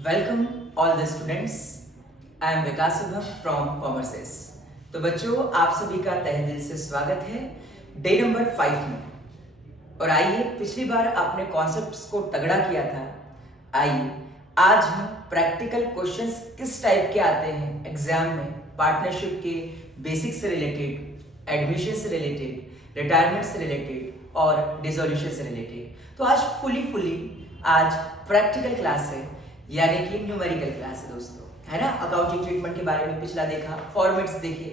Welcome all the students. I am Vikas from commerces. तो बच्चों, आप सभी का तहे दिल से स्वागत है डे नंबर 5 में। और आइए, पिछली बार आपने कॉन्सेप्ट्स को तगड़ा किया था। आइए आज हम प्रैक्टिकल क्वेश्चंस किस टाइप के आते हैं एग्जाम में, पार्टनरशिप के बेसिक से रिलेटेड, एडमिशन से रिलेटेड, रिटायरमेंट से रिलेटेड और डिसोल्यूशन से रिलेटेड। तो आज फुली आज प्रैक्टिकल क्लास है, यानी कि न्यूमेरिकल क्लास है दोस्तों, है ना। अकाउंटिंग ट्रीटमेंट के बारे में पिछला देखा, फॉर्मेट्स देखे।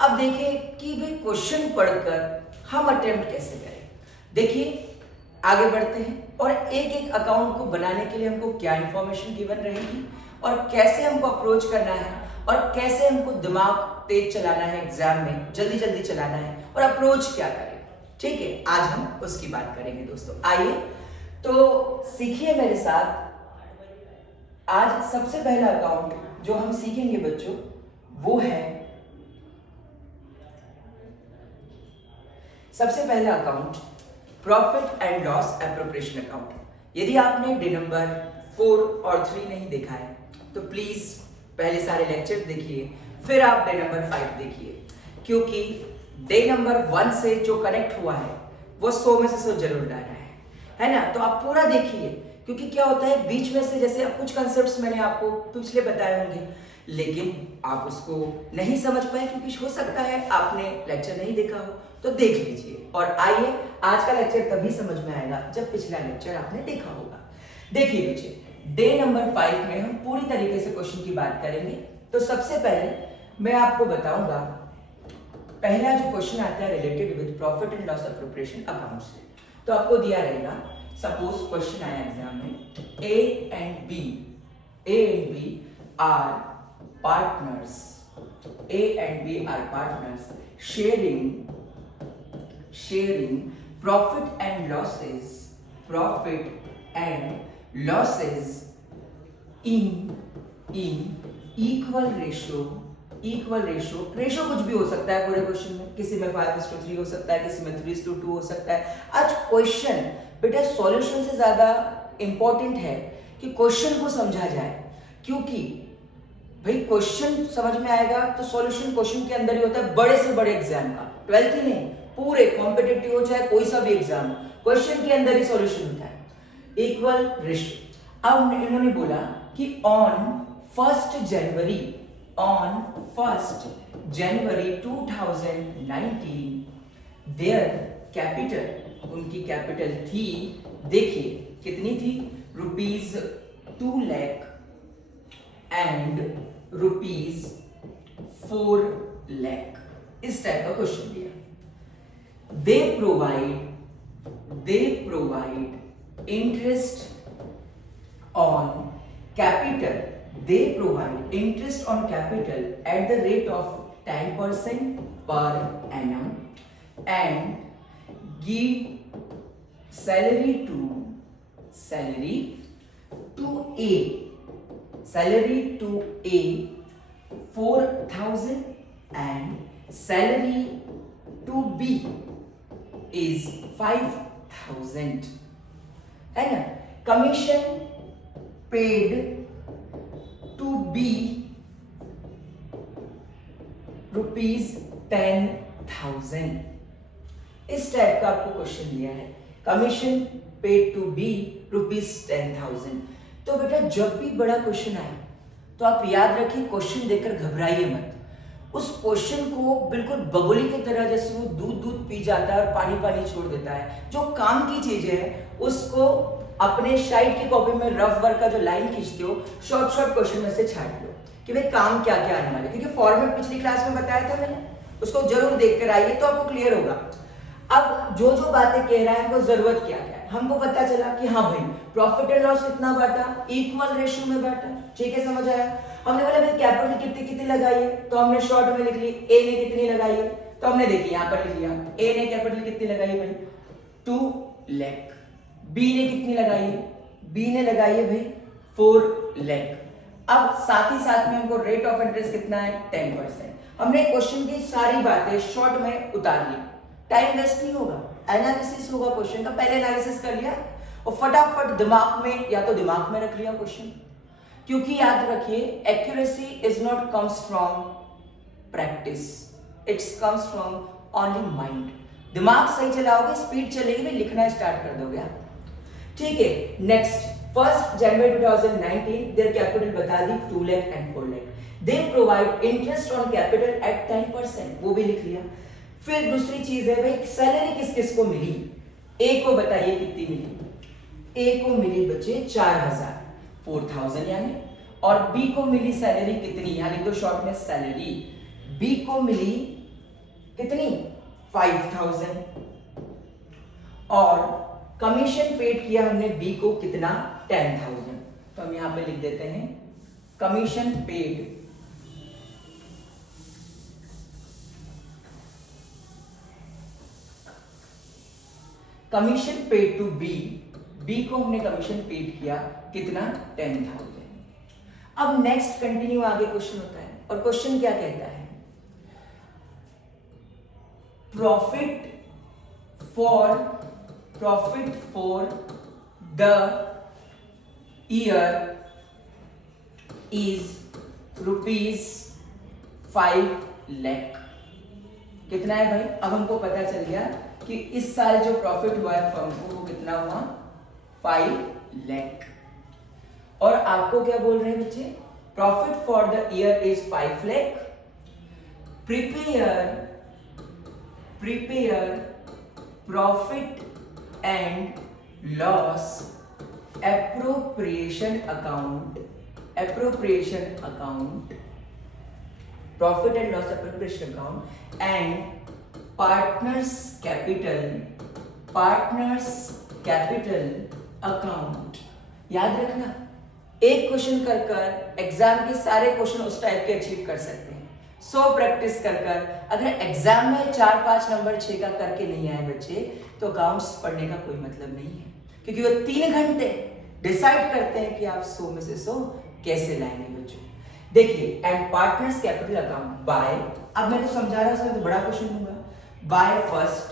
अब देखिए कि भाई क्वेश्चन पढ़कर हम अटेम्प्ट कैसे करें। देखिए आगे बढ़ते हैं और एक एक अकाउंट को बनाने के लिए हमको क्या इंफॉर्मेशन गिवन रहेगी और कैसे हमको अप्रोच करना है और कैसे हमको दिमाग तेज चलाना है एग्जाम में, जल्दी जल्दी चलाना है और अप्रोच क्या करें। ठीक है, आज हम उसकी बात करेंगे दोस्तों। आइए तो सीखिए मेरे साथ। आज सबसे पहला अकाउंट जो हम सीखेंगे बच्चों वो है, सबसे पहला account profit and loss appropriation account. यदि आपने डे नंबर 4 और 3 नहीं देखा है तो प्लीज पहले सारे लेक्चर देखिए, फिर आप डे नंबर 5 देखिए, क्योंकि डे नंबर 1 से जो कनेक्ट हुआ है वो 100 में से 100 जरूर लाना है ना। तो आप पूरा देखिए, क्योंकि क्या होता है बीच में से, जैसे कुछ कंसेप्ट्स मैंने आपको पिछले बताए होंगे लेकिन आप उसको नहीं समझ पाए, क्योंकि हो सकता है आपने लेक्चर नहीं देखा हो, तो देख लीजिए। और आइए, आज का लेक्चर तभी समझ में आएगा जब पिछला लेक्चर आपने देखा होगा। देखिए बच्चे, डे नंबर 5 में हम पूरी तरीके से क्वेश्चन की बात करेंगे। तो सबसे पहले मैं आपको बताऊंगा, पहला जो क्वेश्चन आता है related with profit and loss appropriation account से। तो आपको दिया रहेगा, सपोज क्वेश्चन आया एग्जाम में, A and B are partners, A and B are partners sharing profit and losses in equal ratio। Ratio कुछ भी हो सकता है पूरे क्वेश्चन में, किसी में 5:3 हो सकता है, किसी में 3:2 हो सकता है। आज क्वेश्चन बेटा सॉल्यूशन से ज्यादा इंपॉर्टेंट है कि क्वेश्चन को समझा जाए, क्योंकि भाई क्वेश्चन समझ में आएगा तो सॉल्यूशन क्वेश्चन के अंदर ही होता है। बड़े से बड़े एग्जाम का, 12th ही नहीं, पूरे कॉम्पिटिटिव हो चाहे कोई सा भी एग्जाम, क्वेश्चन के अंदर ही सॉल्यूशन होता है। Equal ratio. अब इन्होंने बोला कि on 1st January 2019 their capital, उनकी कैपिटल थी, देखिए कितनी थी, ₹2 लाख एंड ₹4 लाख। इस टाइप का क्वेश्चन दिया। They provide interest on capital, at the rate of 10% पर annum and give salary to A 4,000 and salary to B is 5,000, है ना। Commission paid to B ₹10,000। इस टाइप का आपको क्वेश्चन दिया है, कमीशन पेड टू B ₹10,000। तो बेटा जब भी बड़ा क्वेश्चन आए तो आप याद रखिए, क्वेश्चन देखकर घबराइए मत। उस क्वेश्चन को बिल्कुल बगुली की तरह, जैसे वो दूध पी जाता है और पानी छोड़ देता है, जो काम की चीजें है उसको अपने साइड की कॉपी में रफ वर्क का जो लाइन खींचते हो, शॉर्ट क्वेश्चन में से छाट लो कि भाई काम क्या क्या आने वाले, क्योंकि फॉर्मेट पिछली क्लास में बताया था मैंने, उसको जरूर देख कर आइए तो आपको क्लियर होगा। अब जो बातें कह रहा है वो जरूरत क्या है, हमको पता चला कि हाँ भाई प्रॉफिट एंड लॉस कितना बांटा, इक्वल रेशियो में बांटा। ठीक है, समझ आया। हमने बोला भाई कैपिटल कितनी लगाई है, तो हमने शॉर्ट में लिख ली, ए ने कितनी लगाई है, तो हमने देखिए यहाँ पर लिख लिया, ए ने कैपिटल कितनी लगाई भाई 2 लाख, बी ने कितनी लगाई है, बी ने लगाई है भाई 4 लाख। अब साथ ही साथ में हमको रेट ऑफ इंटरेस्ट कितना है 10%। हमने क्वेश्चन की सारी बातें शॉर्ट में उतार ली, टाइम वेस्ट नहीं होगा, एनालिसिस होगा क्वेश्चन का, पहले एनालिसिस कर लिया और फटाफट दिमाग में, या तो दिमाग में रख लिया क्वेश्चन, क्योंकि याद रखिए accuracy is not comes from practice, it's comes from only mind. दिमाग सही चलाओगे, स्पीड चलेगी, भी लिखना स्टार्ट कर दोगे आप। ठीक है, नेक्स्ट 1 जनवरी 2019 देयर कैपिटल बता दी 2 lakh and 4 lakh. They provide interest on capital eight 10%, वो भी लिख लिया। फिर दूसरी चीज है भाई सैलरी किस किस को मिली, ए को बताइए कितनी मिली। ए को मिली बच्चे 4000 4000 यानी, और बी को मिली सैलरी कितनी, यानी तो शॉर्ट में सैलरी। बी को मिली कितनी 5000, और कमीशन पेड किया हमने बी को कितना 10000। तो हम यहां पे लिख देते हैं commission paid commission paid to B, B को हमने कमीशन पेड किया कितना 10000। अब नेक्स्ट कंटिन्यू आगे क्वेश्चन होता है, और क्वेश्चन क्या कहता है, profit for the year is ₹5 lakh. कितना है भाई, अब हमको पता चल गया कि इस साल जो प्रॉफिट हुआ है फर्म को वो कितना हुआ 5 लाख। और आपको क्या बोल रहे हैं बच्चे, profit for the year is 5 lakh. Prepare profit and loss appropriation account, profit and loss appropriation account and partners capital account. याद रखना, एक क्वेश्चन कर एग्जाम के सारे क्वेश्चन उस टाइप के अचीव कर सकते हैं। 100 प्रैक्टिस कर अगर एग्जाम में 4-5 नंबर 6 का करके नहीं आए बच्चे, तो अकाउंट्स पढ़ने का कोई मतलब नहीं है, क्योंकि वो 3 घंटे डिसाइड करते हैं कि आप 100 में से 100 कैसे लाएंगे बच्चों। देखिए, and partners capital account by, अब मैं तो समझा रहा हूं, उसमें तो बड़ा क्वेश्चन होगा। बाय फर्स्ट,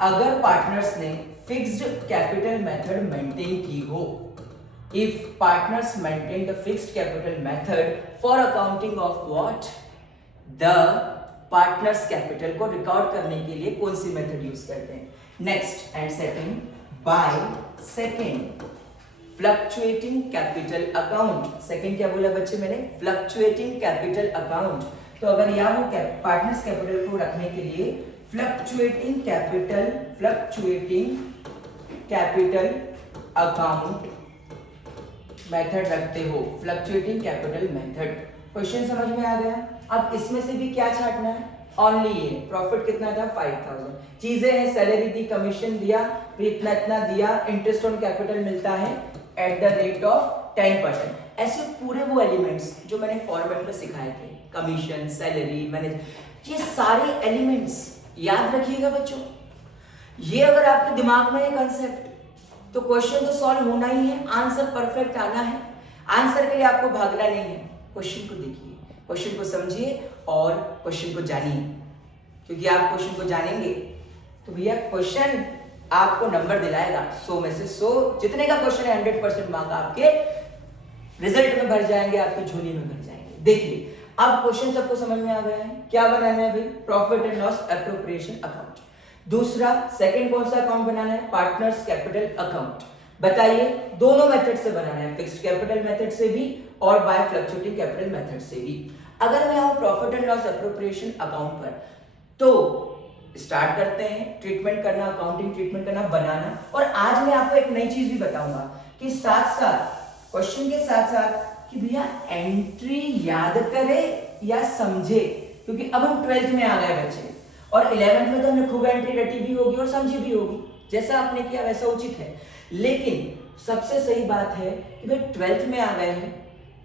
अगर पार्टनर्स ने फिक्स्ड कैपिटल मेथड मेंटेन की हो, if partners maintain the fixed capital method for accounting of what, the partners capital को रिकॉर्ड करने के लिए कौन सी मेथड यूज करते हैं। Next and second, by second fluctuating capital account. Second क्या बोला बच्चे मैंने, फ्लक्चुएटिंग कैपिटल अकाउंट। तो अगर यहाँ हो पार्टनर्स कैपिटल को रखने के लिए फ्लक्चुएटिंग कैपिटल अकाउंट मेथड रखते हो, फ्लक्चुएटिंग कैपिटल मेथड। क्वेश्चन समझ में आ गया। अब इसमें से भी क्या छाटना है, ओनली ये प्रॉफिट कितना था 5000, चीजें हैं सैलरी दी, कमीशन दिया, फिर इतना इतना दिया, इंटरेस्ट ऑन कैपिटल मिलता है एट द रेट ऑफ 10%। ऐसे पूरे वो एलिमेंट्स जो मैंने फॉर्मेट में सिखाए थे, कमीशन, सैलरी, मैनेज, ये सारे एलिमेंट्स याद रखिएगा बच्चों। ये अगर आपके दिमाग में है कंसेप्ट, तो क्वेश्चन तो सॉल्व होना ही है, आंसर परफेक्ट आना है। आंसर के लिए आपको भागना नहीं है, क्वेश्चन को देखिए, क्वेश्चन को समझिए और क्वेश्चन को जानिए, क्योंकि आप क्वेश्चन को जानेंगे तो भैया क्वेश्चन आपको नंबर दिलाएगा। 100 में से 100 जितने का क्वेश्चन है 100% मार्क आपके रिजल्ट में भर जाएंगे, आपकी झोली में भर जाएंगे। देखिए, अब क्वेश्चन सबको समझ में आ गया है, क्या बनाना है भाई, profit and loss appropriation account. दूसरा, सेकंड कौन सा अकाउंट बनाना है, पार्टनर्स कैपिटल अकाउंट। बताइए, दोनों मेथड से बनाना है, फिक्स्ड कैपिटल मेथड से भी और बाय फ्लक्चुएटिंग कैपिटल मेथड से भी। अगर मैं आऊं profit and loss appropriation account पर, तो स्टार्ट करते हैं ट्रीटमेंट करना, अकाउंटिंग ट्रीटमेंट करना, बनाना। और आज मैं आपको एक नई चीज भी बताऊंगा कि साथ साथ क्वेश्चन के साथ साथ कि भैया एंट्री याद करे या समझे, क्योंकि अब हम 12th में आ गए बच्चे, और 11th में तो हमने खूब एंट्री रटी भी होगी और समझी भी होगी, जैसा आपने किया वैसा उचित है। लेकिन सबसे सही बात है कि भाई 12th में आ गए हैं,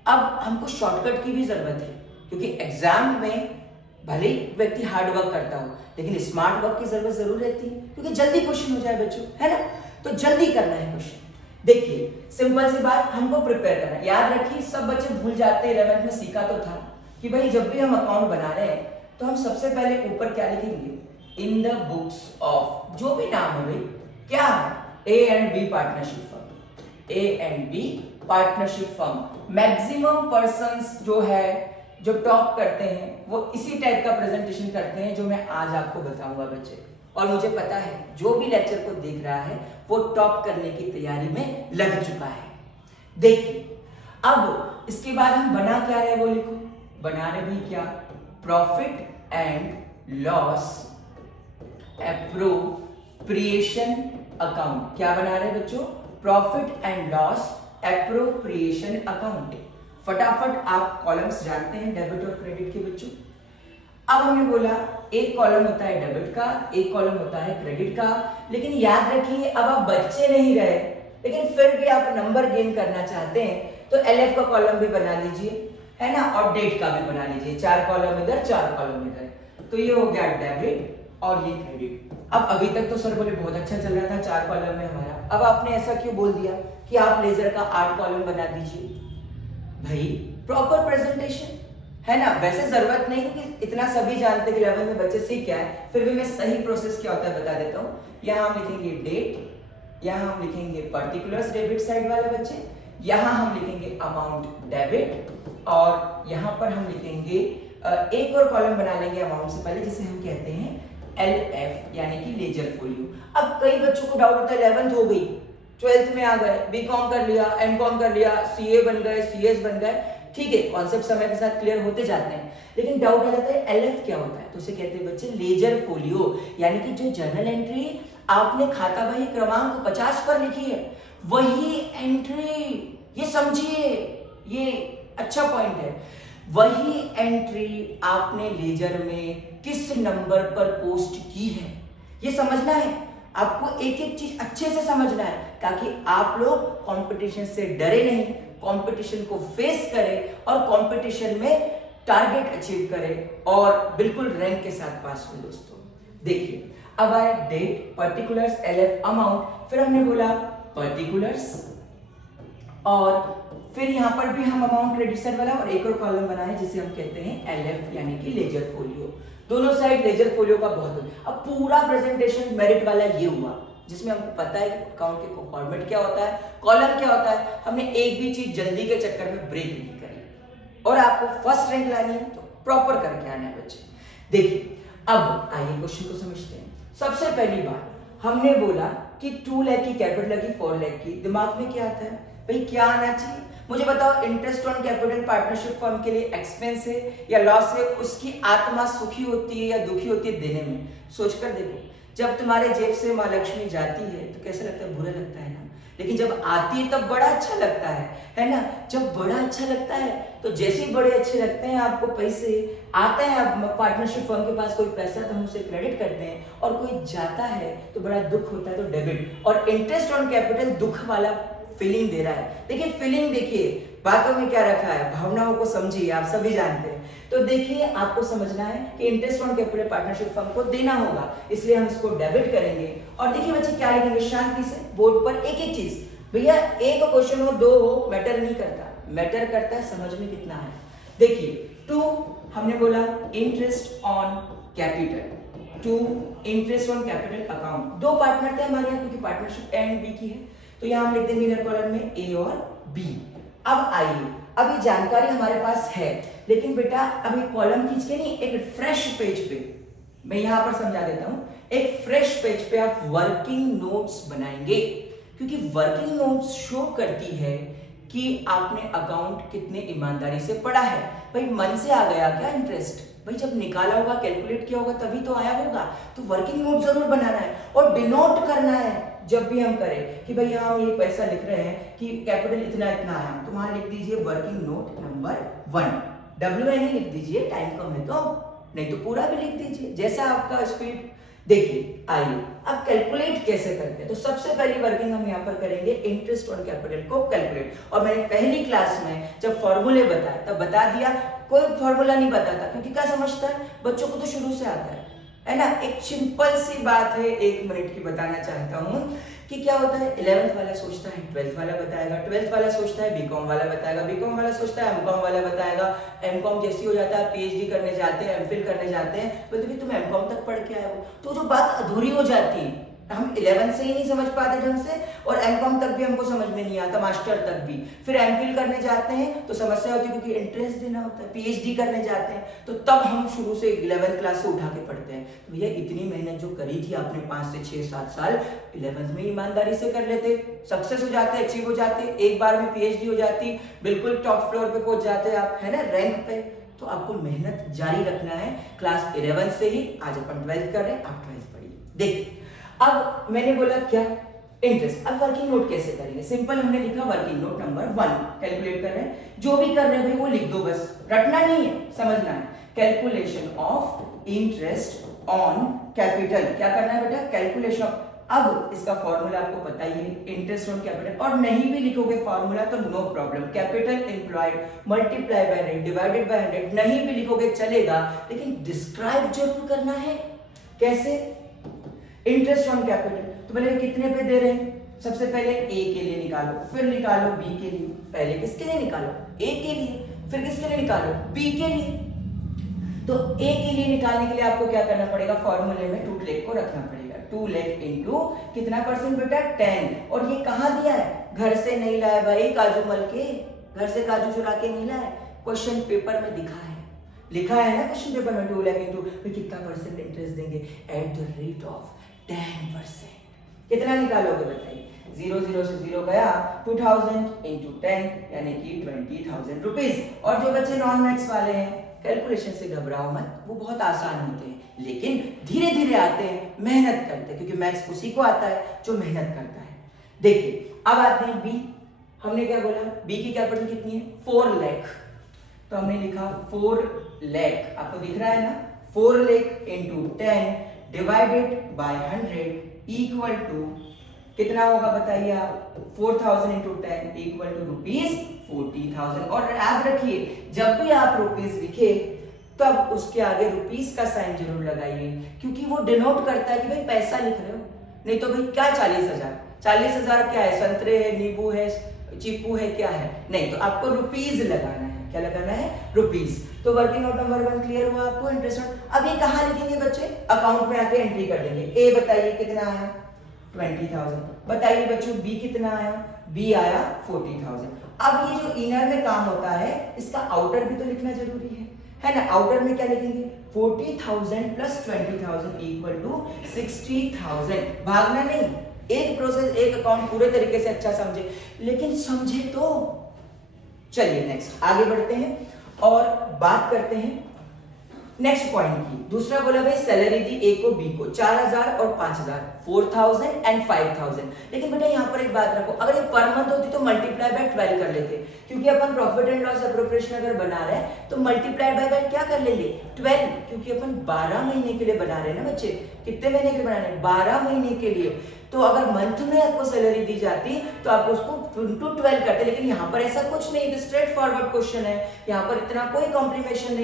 अब हमको शॉर्टकट की भी जरूरत है, क्योंकि एग्जाम में भले ही व्यक्ति हार्ड वर्क करता हो, लेकिन स्मार्ट वर्क की जरूरत जरूर रहती है, क्योंकि जल्दी क्वेश्चन हो जाए बच्चों, है ना। तो जल्दी करना है क्वेश्चन। देखिए, सिंपल सी बात, हमको प्रिपेयर करना है। याद रखिए, सब बच्चे भूल जाते हैं, 11th में सीखा तो था कि भाई जब भी हम अकाउंट बना रहे हैं तो हम सबसे पहले ऊपर क्या लिखेंगे, इन द बुक्स ऑफ, जो भी नाम है भाई, क्या है, A and B partnership firm, A and B partnership firm. Maximum persons जो है जो टॉप करते हैं वो इसी टाइप का प्रेजेंटेशन करते हैं जो मैं आज आपको बताऊंगा बच्चे। और मुझे पता है जो भी लेक्चर को देख रहा है वो टॉप करने की तैयारी में लग चुका है। देखिए अब इसके बाद हम बना क्या रहे वो लिखो। बना रहे भी क्या, profit and loss appropriation account. क्या बना रहे बच्चों, profit and loss appropriation account. फटाफट आप कॉलम्स जानते हैं डेबिट और क्रेडिट के बच्चों। अब हमने बोला एक कॉलम होता है डेबिट का, एक कॉलम होता है क्रेडिट का। लेकिन याद रखिए अब आप बच्चे नहीं रहे, लेकिन फिर भी आप नंबर गेन करना चाहते हैं तो एलएफ का कॉलम भी बना लीजिए, है ना, और डेट का भी बना लीजिए। 4 कॉलम इधर 4 कॉलम इधर, तो ये हो गया डेबिट और ये क्रेडिट। अब अभी तक तो सर बोले बहुत अच्छा चल रहा था 4 कॉलम में हमारा, अब आपने ऐसा क्यों बोल दिया कि आप लेजर का 8 कॉलम बना दीजिए। भाई प्रॉपर प्रेजेंटेशन है ना। वैसे जरूरत नहीं कि इतना सभी जानते कि 11 में बच्चे सीख क्या है, फिर भी मैं सही प्रोसेस क्या होता है बता देता हूँ। यहाँ हम लिखेंगे डेट, यहाँ हम लिखेंगे पर्टिकुलर्स डेबिट साइड वाले बच्चे, यहाँ हम लिखेंगे अमाउंट डेबिट, और यहाँ पर हम लिखेंगे एक और कॉलम बना लेंगे अमाउंट से पहले जिसे हम कहते हैं एलएफ यानी कि लेजर फोलियो। अब कई बच्चों को डाउट होता है 11th हो गई, 12th में आ गए, बीकॉम कर लिया, एमकॉम कर लिया, सीए बन गए, सीएस बन गए, ठीक है, कॉन्सेप्ट समय के साथ क्लियर होते जाते हैं, लेकिन डाउट आ जाता है एलएफ क्या होता है। तो उसे कहते हैं बच्चे लेजर फोलियो, यानी कि जो जर्नल एंट्री आपने खाता बही क्रमांक 50 पर लिखी है वही एंट्री, ये समझिए, ये अच्छा पॉइंट है, वही एंट्री आपने लेजर में किस नंबर पर पोस्ट की है ये समझना है। आपको एक एक चीज अच्छे से समझना है ताकि आप लोग कंपटीशन से डरे नहीं, कंपटीशन को फेस करें और कंपटीशन में टारगेट अचीव करें और बिल्कुल रैंक के साथ पास हो। दोस्तों देखिए अब आए डेट, पर्टिकुलर्स, एलएफ, अमाउंट, फिर हमने बोला पर्टिकुलर्स और फिर यहाँ पर भी हम अमाउंट क्रेडिट साइड वाला और एक और कॉलम बनाए जिसे हम कहते हैं एलएफ यानी कि लेजर फोलियो। दोनों साइड लेजर फोलियो का बहुत। अब पूरा प्रेजेंटेशन मेरिट वाला ये हुआ जिसमें हमको पता है कि अकाउंट के फॉर्मेट क्या होता है, कॉलम क्या होता है, हमने एक भी चीज जल्दी के चक्कर में ब्रेक नहीं करी और आपको फर्स्ट रैंक लानी है तो प्रॉपर करके आना है बच्चे। देखिए अब आइए क्वेश्चन को समझते हैं। सबसे पहली बात हमने बोला कि 2 लाख की कैपिटल लगी, 4 लाख की, दिमाग में क्या आता है भाई, क्या आना चाहिए मुझे बताओ। Interest on capital partnership firm के लिए एक्सपेंस है या लॉस है, उसकी आत्मा सुखी होती है या दुखी होती है देने में। सोचकर देखो, जब तुम्हारे जेब से माँ लक्ष्मी जाती है तो कैसा लगता है, बुरा लगता है ना, लेकिन जब आती है तब बड़ा अच्छा लगता है ना। जब बड़ा अच्छा लगता है तो जैसे ही बड़े अच्छे लगते हैं आपको पैसे आता है, अब पार्टनरशिप फर्म के पास कोई पैसा तो हम उसे क्रेडिट करते हैं, और कोई जाता है तो बड़ा दुख होता है तो डेबिट। और इंटरेस्ट ऑन कैपिटल दुख वाला फीलिंग दे रहा है। देखिए फीलिंग, देखिए बातों में क्या रखा है, भावनाओं को समझिए, आप सभी जानते हैं। तो देखिए आपको समझना है कि interest on capital partnership firm को देना होगा, इसलिए हम इसको डेबिट करेंगे। और देखिए बच्चे क्या लिखेंगे, शांति से बोर्ड पर एक एक चीज। भैया एक क्वेश्चन हो 2 हो मैटर नहीं करता, मैटर करता है समझ में कितना है। देखिए 2 हमने बोला interest on capital, 2 interest on capital account. 2 partner थे हमारे यहाँ क्योंकि पार्टनरशिप ए एंड बी की है, तो यहाँ हम लिख देंगे इनर कॉलम में ए और बी। अब आइए, अब ये जानकारी हमारे पास है, लेकिन बेटा अभी कॉलम खींच के नहीं, एक फ्रेश पेज पे मैं यहां पर समझा देता हूं। एक फ्रेश पेज पे आप वर्किंग नोट्स बनाएंगे, क्योंकि वर्किंग नोट्स शो करती है कि आपने अकाउंट कितने ईमानदारी से पढ़ा है। भाई मन से आ गया क्या इंटरेस्ट, भाई जब निकाला होगा, कैलकुलेट किया होगा तभी तो आया होगा। तो वर्किंग नोट जरूर बनाना है और डिनोट करना है जब भी हम करें कि भाई हाँ ये पैसा लिख रहे हैं कि कैपिटल इतना इतना आया, तो वहां लिख दीजिए वर्किंग नोट नंबर 1, WN लिख दीजिए, टाइम कम है तो, नहीं तो पूरा भी लिख दीजिए जैसा आपका स्पीड। देखिए आइए अब कैलकुलेट कैसे करते हैं। तो सबसे पहली वर्किंग हम यहाँ पर करेंगे इंटरेस्ट ऑन कैपिटल को कैलकुलेट। और मैंने पहली क्लास में जब फॉर्मूले बताया तब बता दिया, कोई फॉर्मूला नहीं बताता क्योंकि क्या समझता है, बच्चों को तो शुरू से आता है ना। एक सिंपल सी बात है 1 मिनट की बताना चाहता हूं कि क्या होता है। 11th वाला सोचता है 12th वाला बताएगा, 12th वाला सोचता है बीकॉम वाला बताएगा, बीकॉम वाला सोचता है एमकॉम वाला बताएगा, एमकॉम जैसी हो जाता है पीएचडी करने जाते हैं, एमफिल करने जाते हैं, बोलते भी तुम एमकॉम तक पढ़ के आए हो, तो जो बात अधूरी हो जाती हम 11 से ही नहीं समझ पाते ढंग से, और एमकॉम तक भी हमको समझ में नहीं आता, मास्टर तक भी। फिर एमफिल करने जाते हैं तो समस्या होती है क्योंकि एंट्रेंस देना होता है। पीएचडी करने जाते हैं तो तब हम शुरू से 11th क्लास से उठा के पढ़ते हैं। तो भैया इतनी मेहनत जो करी थी आपने 5 से 6 7 साल, 11th में ईमानदारी से कर लेते, सक्सेस हो जाते, अचीव हो जाते, एक बार में पीएचडी हो जाती, बिल्कुल टॉप फ्लोर पे पहुंच जाते आप, है ना, रैंक पे। तो आपको मेहनत जारी रखना है क्लास 11 से ही। आज अपन 12th कर रहे हैं, आप 12th पढ़िए। देखिए अब मैंने बोला क्या, इंटरेस्ट। अब वर्किंग नोट कैसे करेंगे? सिंपल, हमने लिखा वर्किंग नोट नंबर 1 कैलकुलेट कर रहे हैं। जो भी कर रहे हैं भाई वो लिख दो, बस रटना नहीं है, समझना है। Calculation of interest on capital. क्या करना है बेटा? Calculation of. अब इसका फॉर्मूला आपको पता ही है, इंटरेस्ट ऑन कैपिटल। और नहीं भी लिखोगे फॉर्मूला तो no problem, capital employed multiply by rate divided by 100। नहीं भी लिखोगे चलेगा, लेकिन डिस्क्राइब जरूर करना है। कैसे? इंटरेस्ट ऑन कैपिटल तो पहले कितने पे दे रहे हैं? सबसे पहले ए के लिए निकालो, फिर निकालो बी के लिए। पहले किसके लिए निकालो? ए के लिए। फिर किसके लिए निकालो? बी के लिए। तो ए के लिए निकालने के लिए आपको क्या करना पड़ेगा? फॉर्मूले में 2 लाख को रखना पड़ेगा। 2 लाख इंटू कितना परसेंट बेटा? 10। और ये कहां दिया है? घर से नहीं लाया भाई, काजू मल के घर से काजू चुरा के नहीं लाया, क्वेश्चन पेपर में दिखा है, लिखा है ना क्वेश्चन पेपर में। 2 लाख इंटू कितना परसेंट इंटरेस्ट देंगे? At the rate of 10%। कितना निकालोगे बताइए? 0 से 0 गया, 2000 इंटू 10 यानी कि 20,000 रुपीज। और जो बच्चे नॉन मैथ्स वाले हैं, कैलकुलेशन से घबराओ मत, वो बहुत आसान होते हैं, लेकिन धीरे धीरे आते हैं, मेहनत करते हैं, क्योंकि मैथ्स उसी को आता है जो मेहनत करता है। देखिए अब आते हैं बी। हमने क्या बोला? बी की कैपिटल कितनी है? 4 लाख। तो हमने लिखा 4 लाख, आपको दिख रहा है ना? 4 lakh into 10 divided by 100 equal to कितना होगा बताइए आप? 4000 इंटू 10 इक्वल टू रुपीज 40,000। और याद रखिए जब भी आप रुपीज लिखे तब उसके आगे रुपीज का साइन जरूर लगाइए, क्योंकि वो डिनोट करता है कि भाई पैसा लिख रहे हो। नहीं तो भाई क्या 40,000? 40,000 क्या है? संतरे है, नींबू है, चीकू है, क्या है? नहीं, तो आपको रुपीज लगाना है। क्या लगाना है? रुपीज। तो वर्किंग नोट नंबर 1 क्लियर हुआ आपको? इंटरेस्ट। अब ये कहां लिखेंगे बच्चे? अकाउंट में आके एंट्री कर देंगे। ए बताइए कितना आया? 20,000। बताइए बच्चों बी कितना आया? बी आया 40,000। अब ये जो इनर में काम होता है, इसका आउटर भी तो लिखना जरूरी है ना? आउटर में क्या लिखेंगे? 40,000 प्लस 20,000 इक्वल टू 60,000। भागना नहीं, एक प्रोसेस, एक अकाउंट पूरे तरीके से अच्छा समझे, लेकिन समझे तो। चलिए नेक्स्ट आगे बढ़ते हैं और बात करते हैं नेक्स्ट पॉइंट की। दूसरा बोला भाई सैलरी दी ए को बी को 4,000 और 5,000, 4,000 एंड 5,000। लेकिन बेटा यहाँ पर एक बात रखो, अगर ये पर मंथ होती तो मल्टीप्लाई बाय 12 कर लेते, क्योंकि अपन प्रॉफिट एंड लॉस एप्रोप्रिएशन अगर बना रहे हैं तो मल्टीप्लाई बाय क्या कर लेंगे? 12, क्योंकि अपन 12 महीने के लिए बना रहे हैं ना बच्चे। कितने महीने के लिए बना रहे हैं? 12 महीने के लिए। तो अगर मंथ में आपको सैलरी दी जाती तो आप उसको इंटू 12 करते, लेकिन यहाँ पर ऐसा कुछ नहीं, स्ट्रेट फॉरवर्ड क्वेश्चन है, यहाँ पर इतना कोई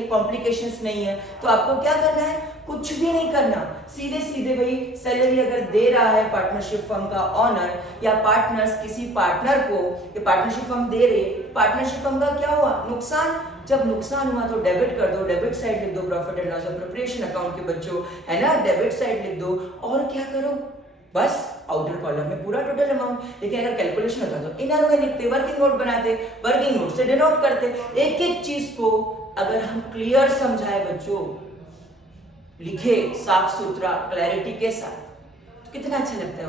कॉम्प्लिकेशंस नहीं है। तो आपको क्या करना है? कुछ भी नहीं करना, सीधे सीधे भाई सैलरी अगर दे रहा है पार्टनरशिप फर्म का ऑनर या पार्टनर्स किसी पार्टनर को, ये पार्टनरशिप फर्म दे रहे, पार्टनरशिप फर्म का क्या हुआ? नुकसान। जब नुकसान हुआ तो डेबिट कर दो, डेबिट साइड लिख दो, profit and loss appropriation account के बच्चों, है ना? डेबिट साइड लिख दो और क्या करो? बस आउटर कॉलम में पूरा टोटल अमाउंट। लेकिन अगर कैलकुलेशन होता तो इनर में लिखते, वर्किंग नोट बनाते, वर्किंग नोट से डिनोट करते। एक एक चीज को अगर हम क्लियर समझाए बच्चों, लिखे साफ सुथरा क्लैरिटी के साथ, तो कितना अच्छा लगता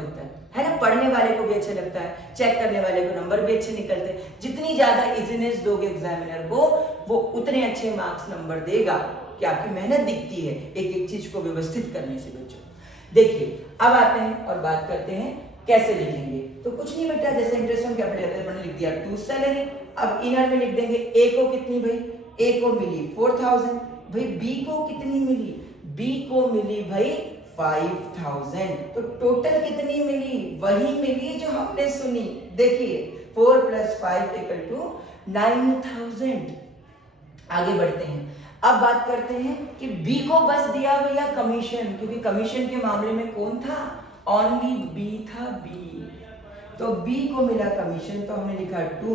है ना? पढ़ने वाले को भी अच्छा लगता है, चेक करने वाले को नंबर भी अच्छे निकलते हैं। जितनी ज्यादा इजीनेस दोगे एग्जामिनर को, वो उतने अच्छे मार्क्स नंबर देगा कि आपकी मेहनत दिखती है एक एक चीज को व्यवस्थित करने से बच्चों। देखिए अब आते हैं और बात करते हैं कैसे लिखेंगे। तो कुछ नहीं बेटा, जैसे इंटरेस्ट ऑन कैपिटल मैंने लिख दिया 2 सैलरी। अब इनर में लिख देंगे ए को कितनी भाई? ए को मिली 4,000। भाई बी को कितनी मिली? बी को मिली भाई 5,000। तो टोटल कितनी मिली? वही मिली जो हमने सुनी। देखिए 4 + 5 = 9,000। आगे बढ़ते हैं, अब बात करते हैं कि बी को बस दिया भैया कमीशन, क्योंकि कमीशन के मामले में कौन था? ओनली बी था, बी। तो बी को मिला कमीशन, तो हमने लिखा 2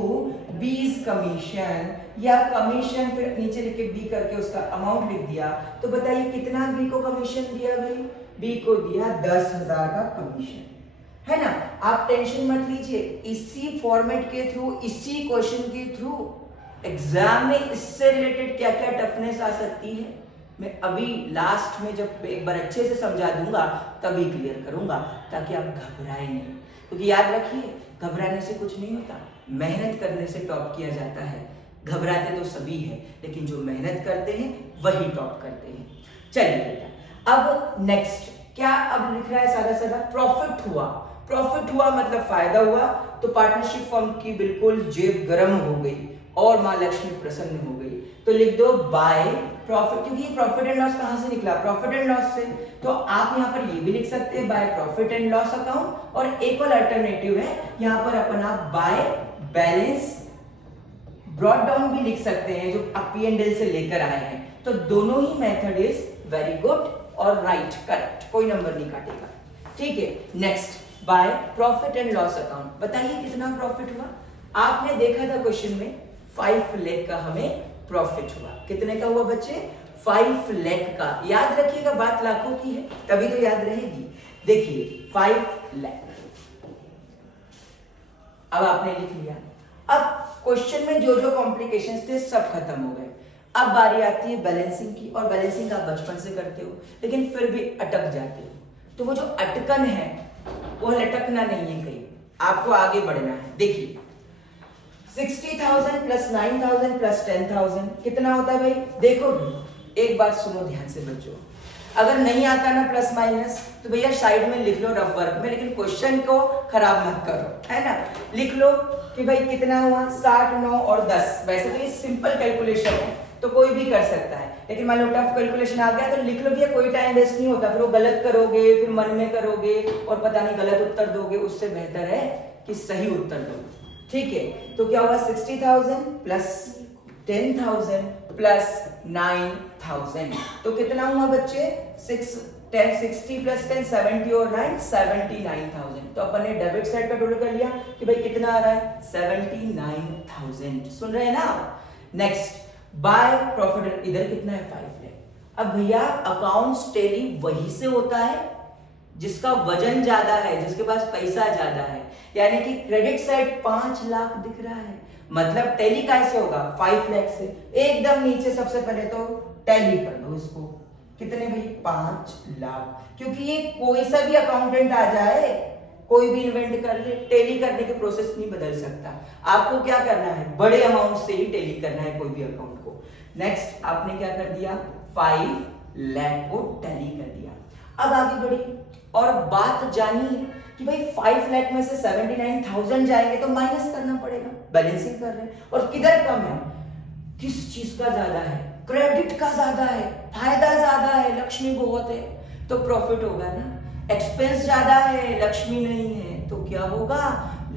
बीज कमीशन, या कमीशन फिर नीचे लिख के बी करके उसका अमाउंट लिख दिया। तो बताइए कितना बी को कमीशन दिया भाई? बी को दिया 10,000 का कमीशन, है ना। आप टेंशन मत लीजिए, इसी फॉर्मेट के थ्रू, इसी क्वेश्चन के थ्रू एग्जाम में इससे रिलेटेड क्या क्या टफनेस आ सकती है मैं अभी लास्ट में जब एक बार अच्छे से समझा दूंगा तभी क्लियर करूंगा, ताकि आप घबराए नहीं। क्योंकि याद रखिए, घबराने से कुछ नहीं होता, मेहनत करने से टॉप किया जाता है। घबराते तो सभी है, लेकिन जो मेहनत करते हैं वही टॉप करते हैं। चलिए बेटा, अब नेक्स्ट क्या अब लिख रहा है सादा सादा, प्रॉफिट हुआ। प्रॉफिट हुआ मतलब फायदा हुआ, तो पार्टनरशिप फर्म की बिल्कुल जेब गर्म हो गई और मां लक्ष्मी प्रसन्न हो गई। तो लिख दो बाय प्रॉफिट, क्योंकि ये प्रॉफिट एंड लॉस कहां से निकला, प्रॉफिट एंड लॉस से। तो आप यहां पर ये भी लिख सकते हैं by profit and loss account, और एक और अल्टरनेटिव है यहां पर अपन आप बाय बैलेंस ब्रॉट डाउन भी लिख सकते हैं, जो आप P&L से लेकर आए हैं। तो दोनों ही मेथड इज वेरी गुड और राइट, करेक्ट, कोई नंबर नहीं काटेगा। ठीक है, next by profit and loss account. बताइए कितना प्रॉफिट हुआ। आपने देखा था क्वेश्चन में 5 लाख का हमें प्रॉफिट हुआ। कितने का हुआ बच्चे, 5 लाख का। याद रखिएगा, बात लाखों की है तभी तो याद रहेगी। देखिए 5 लाख, अब आपने लिख लिया। अब क्वेश्चन में जो जो कॉम्प्लिकेशंस थे सब खत्म हो गए। अब बारी आती है बैलेंसिंग की, और बैलेंसिंग आप बचपन से करते हो लेकिन फिर भी अटक जाते हो। तो वो जो अटकन है वो लटकना नहीं है कहीं, आपको आगे बढ़ना है। देखिए 60,000 प्लस 9,000 प्लस 10,000 कितना होता है भाई। देखो एक बात सुनो ध्यान से बच्चों, अगर नहीं आता ना प्लस माइनस तो भैया साइड में लिख लो रफ वर्क में, लेकिन क्वेश्चन को खराब मत करो, है ना। लिख लो कि भाई कितना हुआ, 60, 9 और 10। वैसे तो ये सिंपल कैलकुलेशन है तो कोई भी कर सकता है, लेकिन मान लो टफ कैलकुलेशन आ गया तो लिख लो भैया, कोई टाइम वेस्ट नहीं होता। फिर वो गलत करोगे, फिर मन में करोगे और पता नहीं गलत उत्तर दोगे, उससे बेहतर है कि सही उत्तर दो। ठीक है, तो क्या हुआ 60,000 प्लस 10,000 प्लस 9,000, तो कितना हुआ बच्चे 60 प्लस 10 70 और 9 79,000। तो अपन ने डेबिट साइड का टोटल कर लिया कि भाई कितना आ रहा है 79,000। सुन रहे हैं ना। नेक्स्ट बाय प्रॉफिट, इधर कितना है 5 लाख। अब भैया अकाउंट्स टेली वही से होता है जिसका वजन ज्यादा है, जिसके पास पैसा ज्यादा है। यानी कि क्रेडिट साइड 5 लाख दिख रहा है, मतलब टैली कैसे होगा 5 लाख से। एकदम नीचे सबसे पहले तो टैली कर दो इसको, कितने भाई 5 लाख। क्योंकि ये कोई सा भी अकाउंटेंट आ जाए, कोई भी इन्वेंट कर ले, टैली करने के प्रोसेस नहीं बदल सकता। आपको क्या करना है, बड़े अमाउंट से ही टैली करना है कोई भी अकाउंट को। नेक्स्ट आपने क्या कर दिया 5 लाख को टैली कर दिया। अब आगे बढ़िए और बात जानिए कि भाई 5 लाख में से 79,000 जाएंगे तो माइनस करना पड़ेगा, बैलेंसिंग कर रहे हैं। और किधर कम है, किस चीज का ज्यादा है, क्रेडिट का ज्यादा है, फायदा ज्यादा है, लक्ष्मी बहुत है तो प्रॉफिट होगा ना। एक्सपेंस ज्यादा है, लक्ष्मी नहीं है तो क्या होगा,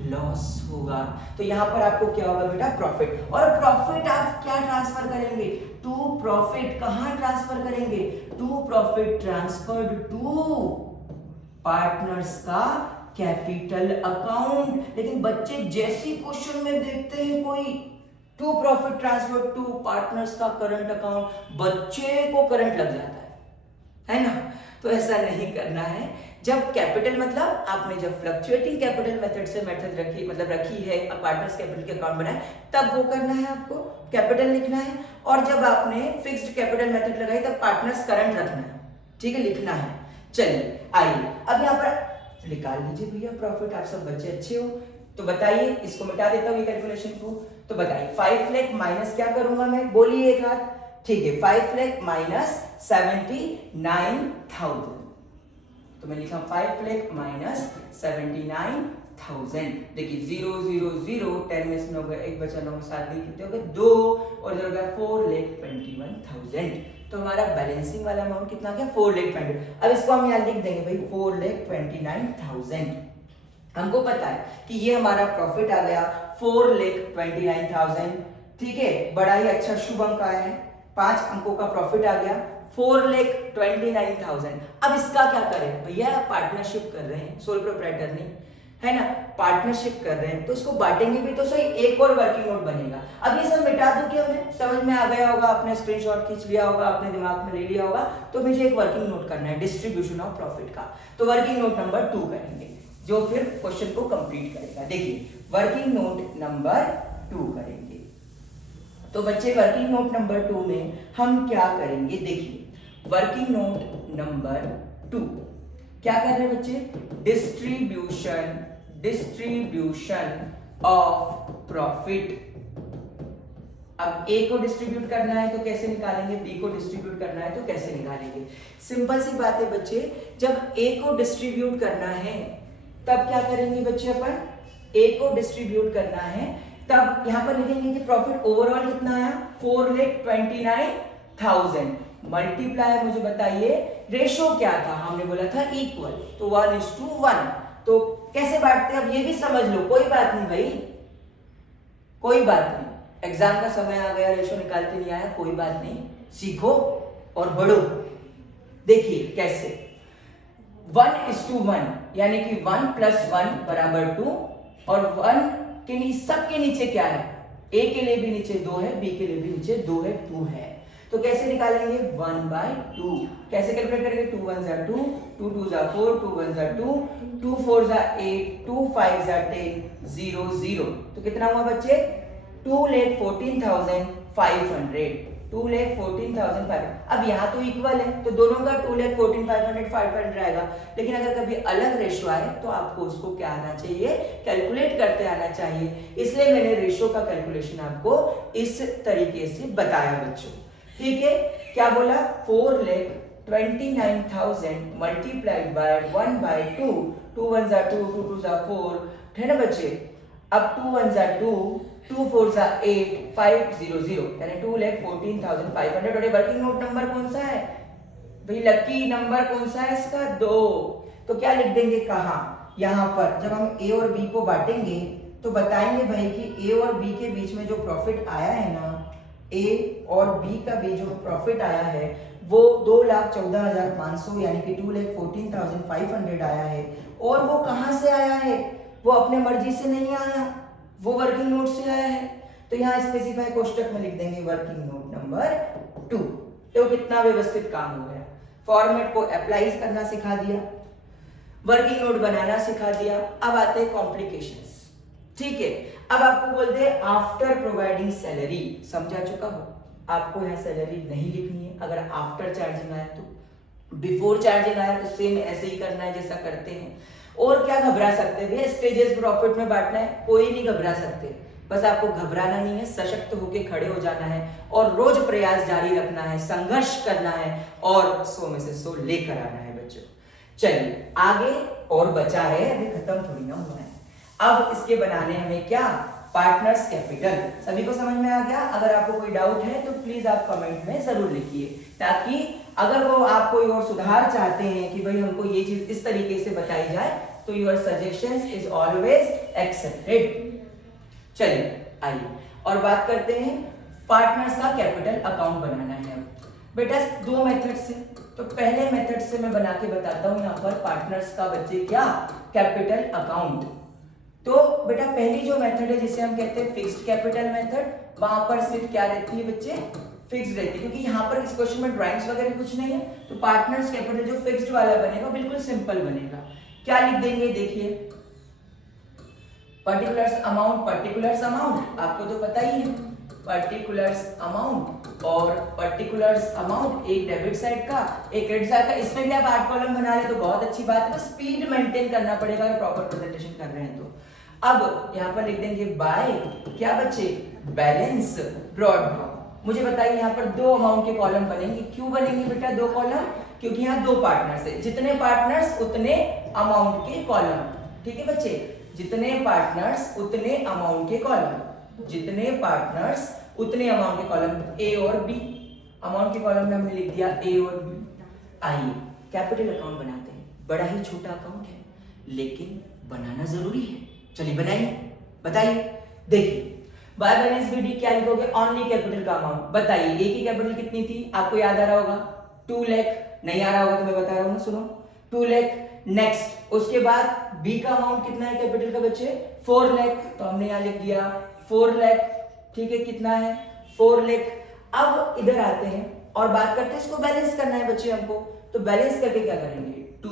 लॉस होगा। तो यहां पर आपको क्या होगा बेटा, प्रॉफिट। और प्रॉफिट आप क्या ट्रांसफर करेंगे, टू प्रॉफिट। कहां ट्रांसफर करेंगे, to profit transferred to partners का कैपिटल अकाउंट। लेकिन बच्चे जैसी क्वेश्चन में देखते हैं कोई to profit transfer to partners का करंट अकाउंट, बच्चे को करंट लग जाता है ना। तो ऐसा नहीं करना है। जब कैपिटल मतलब आपने जब फ्लक्चुएटिंग कैपिटल मेथड से मेथड रखी, मतलब रखी है पार्टनर्स कैपिटल के अकाउंट बनाए, तब वो करना है, आपको कैपिटल लिखना है। और जब आपने फिक्स्ड कैपिटल मेथड लगाई तब पार्टनर्स करंट रखना है, ठीक है, लिखना है। चलिए आइए अब यहाँ पर निकाल लीजिए भैया प्रॉफिट। आप सब बच्चे अच्छे हो तो बताइए, इसको मिटा देता हूँ ये कैलकुलेशन को। तो बताइए 5 लाख माइनस क्या करूंगा मैं, बोलिए एक हाथ। ठीक है, 5 लाख माइनस 79,000, तो मैं लिखा 5 लाख माइनस 79,000। देखिए 0 0 0 10 में से 9 गए, एक बचा 9 7 भी कितने हो गए 2, और इधर हो गया 4,21,000। तो हमारा बैलेंसिंग वाला अमाउंट कितना गया 4,20,000। अब इसको हम यहाँ लिख देंगे भाई 4,29,000। हमको पता है कि ये हमारा प्रॉफिट आ गया 4,29,000। ठीक है, बड़ा ही अच्छा शुभ अंक आया है, 5 अंकों का प्रॉफिट आ गया 4,29,000। अब इसका क्या करें भैया, पार्टनरशिप कर रहे हैं, सोल प्रोप्राइटर नहीं है ना, पार्टनरशिप कर रहे हैं तो इसको बांटेंगे भी तो सही, एक और वर्किंग नोट बनेगा। अब ये सब मिटा दूं कि हमें समझ में आ गया होगा, आपने स्क्रीनशॉट खींच लिया होगा, अपने दिमाग में ले लिया होगा, तो मुझे एक वर्किंग नोट करना है डिस्ट्रीब्यूशन ऑफ प्रॉफिट का। तो वर्किंग नोट नंबर 2 करेंगे जो फिर क्वेश्चन को कंप्लीट करेगा। देखिए वर्किंग नोट नंबर 2 करेंगे। तो बच्चे वर्किंग नोट नंबर 2 में हम क्या करेंगे, देखिए वर्किंग नोट नंबर 2 क्या कर रहे हैं बच्चे, डिस्ट्रीब्यूशन ऑफ प्रॉफिट। अब ए को डिस्ट्रीब्यूट करना है तो कैसे निकालेंगे, बी को डिस्ट्रीब्यूट करना है तो कैसे निकालेंगे। सिंपल सी बात है बच्चे, जब ए को डिस्ट्रीब्यूट करना है तब क्या करेंगे बच्चे, अपन ए को डिस्ट्रीब्यूट करना है तब यहां पर लिखेंगे कि प्रॉफिट ओवरऑल कितना आया, 4,29,000 मल्टीप्लाई, मुझे बताइए रेशो क्या था, हमने बोला था इक्वल, तो 1:1। तो कैसे बांटते हैं अब ये भी समझ लो, कोई बात नहीं भाई, कोई बात नहीं, एग्जाम का समय आ गया, रेशो निकालते नहीं आया, कोई बात नहीं, सीखो और बढ़ो। देखिए कैसे, 1:1 यानी कि 1 + 1 = 2 और 1 के सबके नीचे क्या है, ए के लिए भी नीचे 2 है, बी के लिए भी नीचे 2 है, 2 है। तो कैसे निकालेंगे, 1/2 कैसे कैलकुलेट करेंगे, 2 × 1 = 2, 2 × 2 = 4, 2 × 1 = 2, 2 × 4 = 8, 2 × 5 = 10, 0 0। तो कितना हुआ बच्चे, 2,14,500, 2,14,500। अब यहाँ तो इक्वल है तो दोनों का 2,14,500 500 आएगा, लेकिन अगर कभी अलग रेशो आए तो आपको उसको क्या आना चाहिए, कैलकुलेट करते आना चाहिए। इसलिए मैंने रेशो का कैलकुलेशन आपको इस तरीके से बताया बच्चों, ठीक है। क्या बोला, 4,29,000 मल्टीप्लाइड बाय 1/2, 2 × 1 = 2, 2 × 2 = 4, है ना बच्चे। अब 2 × 1 = 2, 2 × 4 = 8, 500 यानी 2,14,500। और वर्किंग नोट नंबर कौन सा है भाई, लकी नंबर कौन सा है इसका, 2। तो क्या लिख देंगे, कहाँ, यहाँ पर जब हम ए और बी को बांटेंगे तो बताएंगे भाई कि ए और बी के बीच में जो प्रॉफिट आया है ना, ए और बी का भी जो प्रॉफिट आया है वो 2,14,500 यानी कि 2,14,500 आया है। और वो कहाँ से आया है, वो अपने मर्जी से नहीं आया, वो वर्किंग नोट से आया है। तो यहाँ स्पेसिफाई कोष्टक में लिख देंगे वर्किंग नोट नंबर 2। तो कितना व्यवस्थित काम हो गया, फॉर्मेट को अप्लाई करना सिखा दिया, वर्किंग नोट बनाना सिखा दिया। अब आते हैं कॉम्प्लिकेशंस, ठीक है। अब आपको बोलते हैं आफ्टर प्रोवाइडिंग सैलरी, समझा चुका हो, आपको यहाँ सैलरी नहीं लिखनी है अगर आफ्टर चार्जिंग आया तो, बिफोर चार्जिंग आया तो सेम ऐसे ही करना है जैसा करते हैं। और क्या घबरा सकते हैं भैया, स्टेजेस प्रॉफिट में बांटना है, कोई नहीं घबरा सकते, बस आपको घबराना नहीं है, सशक्त होकर खड़े हो जाना है और रोज प्रयास जारी रखना है, संघर्ष करना है और 100 में से 100 लेकर आना है बच्चों। चलिए आगे और बचा है, अभी खत्म थोड़ी ना हुआ है। अब इसके बनाने हमें क्या, पार्टनर्स कैपिटल। सभी को समझ में आ गया? अगर आपको कोई डाउट है तो प्लीज आप कमेंट में जरूर लिखिए, ताकि अगर वो आप कोई और सुधार चाहते हैं कि भाई हमको ये चीज इस तरीके से बताई जाए तो your suggestions is always accepted. चलिए आइए और बात करते हैं पार्टनर्स का कैपिटल अकाउंट बनाना है। अब बेटा 2 मेथड से, तो पहले मेथड से मैं बना के बताता हूं यहाँ पर पार्टनर्स का बच्चे क्या, कैपिटल अकाउंट। तो बेटा पहली जो मेथड है जिसे हम कहते हैं फिक्स्ड कैपिटल मेथड, वहां पर सिर्फ क्या रहती है बच्चे, फिक्स्ड रहती है, क्योंकि यहाँ पर इस क्वेश्चन में ड्राइंग्स वगैरह कुछ नहीं है। तो पार्टनर्स कैपिटल जो फिक्स्ड वाला बनेगा बिल्कुल सिंपल बनेगा। क्या लिख देंगे, देखिए पर्टिकुलर्स अमाउंट आपको तो पता ही है, पर्टिकुलर्स अमाउंट और पर्टिकुलर्स अमाउंट एक डेबिट साइड का एक क्रेडिट साइड का। इसमें भी आप 8 कॉलम बना ले तो बहुत अच्छी बात है, बस स्पीड मेंटेन करना पड़ेगा अगर प्रॉपर प्रेजेंटेशन कर रहे हैं तो। अब यहाँ पर लिख देंगे बाय क्या बच्चे, बैलेंस ब्रॉड डाउन। मुझे बताइए यहाँ पर 2 अमाउंट के कॉलम बनेंगे, क्यों बनेंगे बेटा 2 कॉलम, क्योंकि यहाँ 2 पार्टनर्स है, जितने पार्टनर्स उतने अमाउंट के कॉलम, ठीक है बच्चे, जितने पार्टनर्स उतने अमाउंट के कॉलम, जितने पार्टनर्स उतने अमाउंट के कॉलम, ए और बी। अमाउंट के कॉलम में हमने लिख दिया ए और बी। आइए कैपिटल अकाउंट बनाते हैं, बड़ा ही छोटा अकाउंट है लेकिन बनाना जरूरी है। चलिए बनाइए, बताइए। देखिए बाय बैलेंस बीडी क्या लिखोगे, ओनली कैपिटल का अमाउंट। बताइए ए की कैपिटल कितनी थी, आपको याद आ रहा होगा 2 लाख, नहीं आ रहा होगा तो मैं बता रहा हूँ ना, सुनो 2 लाख। नेक्स्ट उसके बाद बी का अमाउंट कितना है कैपिटल का बच्चे 4 लाख, तो हमने यहाँ लिख दिया 4 लाख, ठीक है, कितना है 4 लाख। अब इधर आते हैं और बात करते हैं, इसको बैलेंस करना है बच्चे हमको, तो बैलेंस करके क्या करेंगे, टू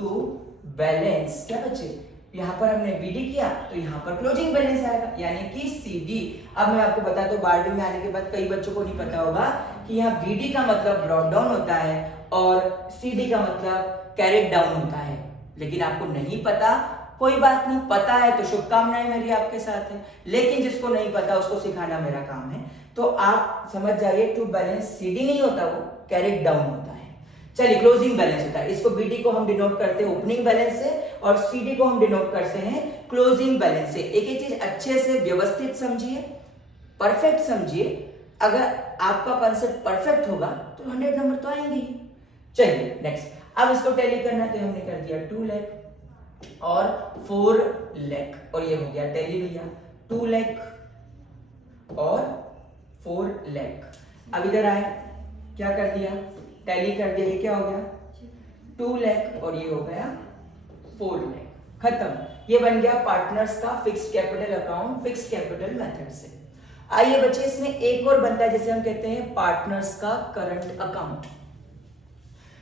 बैलेंस क्या बच्चे, यहाँ पर हमने बीडी किया तो यहाँ पर क्लोजिंग बैलेंस आएगा, यानी कि सीडी। अब मैं आपको बताता हूँ, बारहवीं में आने के बाद कई बच्चों को नहीं पता होगा कि यहाँ बीडी का मतलब ब्रॉट डाउन होता है और सीडी का मतलब कैरेट डाउन होता है, लेकिन आपको नहीं पता, कोई बात नहीं, पता है तो शुभकामनाएं मेरी आपके साथ है, लेकिन जिसको नहीं पता उसको सिखाना मेरा काम है। तो आप समझ जाइए, टू बैलेंस सीडी नहीं होता, वो कैरेट डाउन होता है। चलिए, क्लोजिंग बैलेंस होता है, इसको बीडी को हम डिनोट करते हैं ओपनिंग बैलेंस से और सीडी को हम डिनोट करते हैं क्लोजिंग बैलेंस से। एक एक चीज अच्छे से व्यवस्थित समझिए, परफेक्ट समझिए, अगर आपका कॉन्सेप्ट परफेक्ट होगा तो 100 नंबर तो आएंगे ही। चलिए नेक्स्ट, अब इसको टैली करना है तो हमने कर दिया 2 लाख और 4 लाख, और ये हो गया टैली भैया 2 लाख और 4 लाख। अब इधर आए, क्या कर दिया, टैली कर दिया, ये क्या हो गया 2 लाख और ये हो गया 4 लाख, खत्म। ये बन गया पार्टनर्स का fixed capital account fixed capital method से। आइए बच्चे, इसमें एक और बनता है जिसे हम कहते हैं पार्टनर्स का करंट अकाउंट।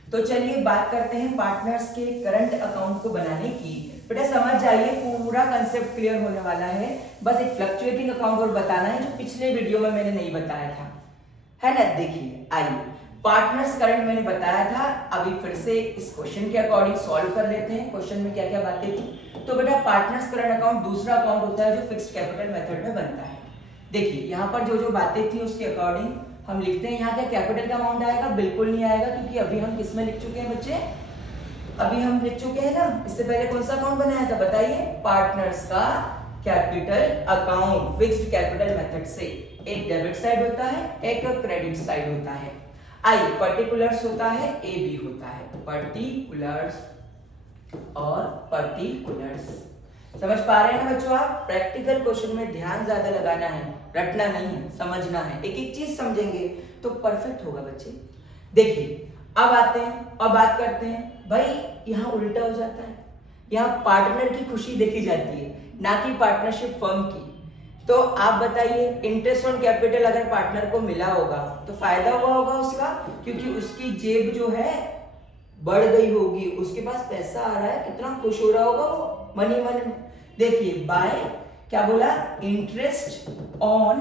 तो चलिए बात करते हैं पार्टनर्स के करंट अकाउंट को बनाने की। बेटा समझ जाइए, पूरा कंसेप्ट क्लियर होने वाला है, बस एक फ्लक्चुएटिंग अकाउंट और बताना है जो पिछले वीडियो में मैंने नहीं बताया था, है ना। देखिए आइए, पार्टनर्स करंट मैंने बताया था, अभी फिर से इस क्वेश्चन के अकॉर्डिंग सॉल्व कर लेते हैं, क्वेश्चन में क्या क्या बातें थी। तो बेटा पार्टनर्स करंट अकाउंट दूसरा अकाउंट होता है जो फिक्स्ड कैपिटल मेथड में बनता है। देखिए यहाँ पर जो जो बातें थी उसके अकॉर्डिंग हम लिखते हैं। यहाँ क्या कैपिटल का अमाउंट आएगा, बिल्कुल नहीं आएगा, क्योंकि अभी हम किस में लिख चुके हैं बच्चे, अभी हम लिख चुके हैं ना, इससे पहले कौन सा अकाउंट बनाया था बताइए, पार्टनर्स का capital account fixed capital method से। एक डेबिट साइड होता है, एक क्रेडिट साइड होता है। आइए, पर्टिकुलर्स होता है, ए बी होता है, पर्टिकुलर्स और पर्टिकुलर्स। समझ पा रहे हैं ना बच्चों आप? प्रैक्टिकल क्वेश्चन में ध्यान ज्यादा लगाना है, रटना नहीं है, समझना है, एक एक चीज समझेंगे तो परफेक्ट होगा बच्चे। देखिए अब आते हैं और बात करते हैं, भाई यहाँ उल्टा हो जाता है, यहाँ पार्टनर की खुशी देखी जाती है, ना कि पार्टनरशिप फर्म की। तो आप बताइए, इंटरेस्ट ऑन कैपिटल अगर पार्टनर को मिला होगा तो फायदा हुआ होगा उसका, क्योंकि उसकी जेब जो है बढ़ गई होगी, उसके पास पैसा आ रहा है, कितना खुश हो रहा होगा वो मनी मन में। देखिए बाय क्या बोला, इंटरेस्ट ऑन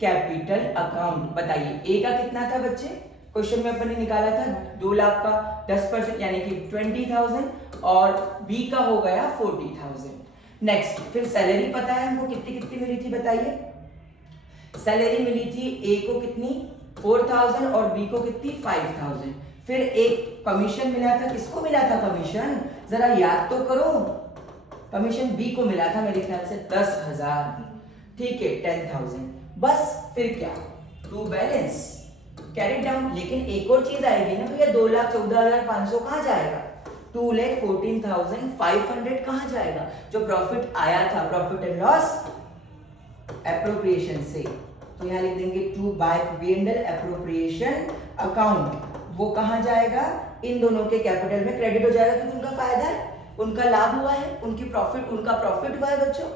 कैपिटल अकाउंट। बताइए ए का कितना था बच्चे, क्वेश्चन में अपन ने निकाला था 2 लाख का 10% यानी कि 20,000 और बी का हो गया 40,000। नेक्स्ट, फिर सैलरी पता है हमको कितनी कितनी मिली थी बताइए, सैलरी मिली थी ए को कितनी 4,000 और बी को कितनी 5,000। फिर एक कमीशन मिला था, किसको मिला था कमीशन, जरा याद तो करो, कमीशन बी को मिला था मेरे ख्याल से 10,000, ठीक है 10,000। बस फिर क्या, टू बैलेंस कैरी डाउन। लेकिन एक और चीज आएगी ना भैया, 2,14,500 कहाँ जाएगा, 2,14,500 कहाँ जाएगा, जो प्रॉफिट आया था प्रॉफिट एंड लॉस एप्रोप्रिएशन से। तो यहाँ लिख देंगे to bye P&L appropriation account, वो कहाँ जाएगा, इन दोनों के कैपिटल में क्रेडिट हो जाएगा, क्योंकि उनका फायदा है, उनका लाभ हुआ है, उनका प्रॉफिट हुआ है बच्चों।